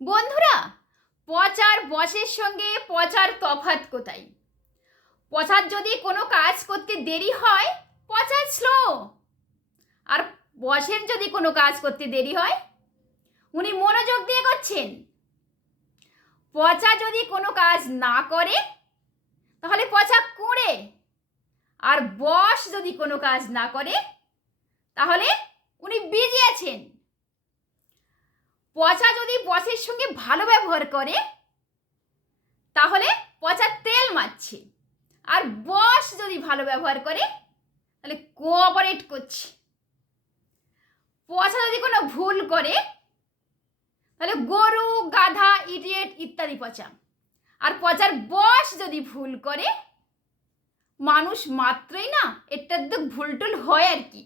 বন্ধুরা, পচার বসের সঙ্গে পচার তফাৎ কোথায়? পচার যদি কোনো কাজ করতে দেরি হয়, পচা স্লো। আর বসের যদি কোনো কাজ করতে দেরি হয়, উনি মনোযোগ দিয়ে করছেন। পচা যদি কোনো কাজ না করে, তাহলে পচা কুঁড়ে। আর বস যদি কোনো কাজ না করে, তাহলে উনি বিজি আছেন। পচা যদি বসের সঙ্গে ভালো ব্যবহার করে, তাহলে পচা তেল মারছে। আর বস যদি ভালো ব্যবহার করে, তাহলে কোঅপারেট করছে। পচা যদি কোনো ভুল করে, তাহলে গরু, গাধা, ইডিয়েট ইত্যাদি পচা। আর পচার বস যদি ভুল করে, মানুষ মাত্রই না, এটা তো ভুল টুল হয় আর কি।